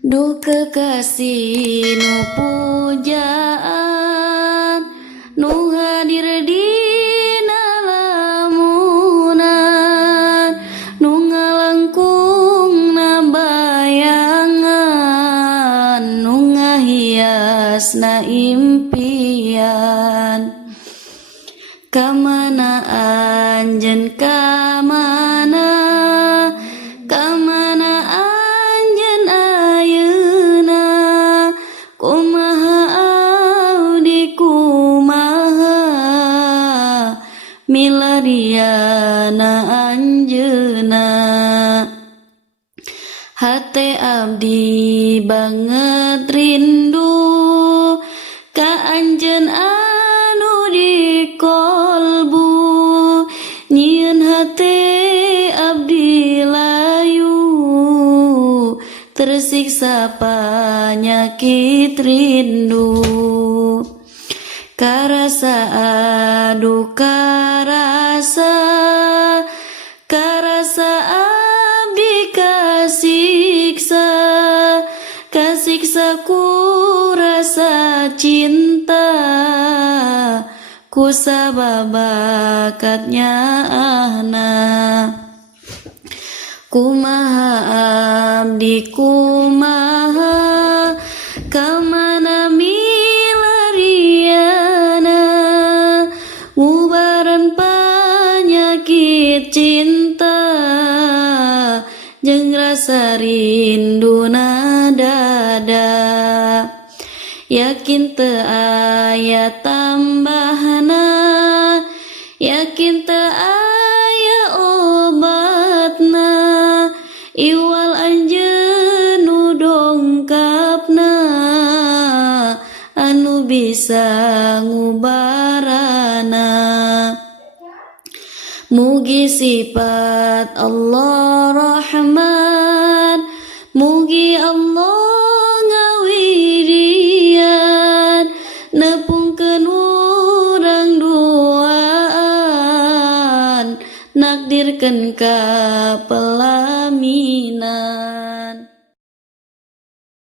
Duh kekasih nu pujaan nu hadir dina lamunan nu ngalangkungna bayangan nu ngahiasna impian kamana anjeun kamana anjeun ayeuna kumaha abdi kumaha milariana anjeunna hate abdi banget rindu ka anjeun anu di kolbu nyieun hate abdi layu tersiksa panyakit rindu karasa aduh karasa abdi kasiksa ku rasa cinta ku sababakatnya ahna kumaha abdi kumaha kamana milariana ngubaran panyakit cinta jeung rasa rinduna dada yakin teu aya tambahna yakin teu aya obatna iwal anjeun nu dongkapna anu bisa ngubarana mugi sifat Allah Rahman mugi Allah ngawidian nepungkeun urang duaan nakdirkeun ka pelaminan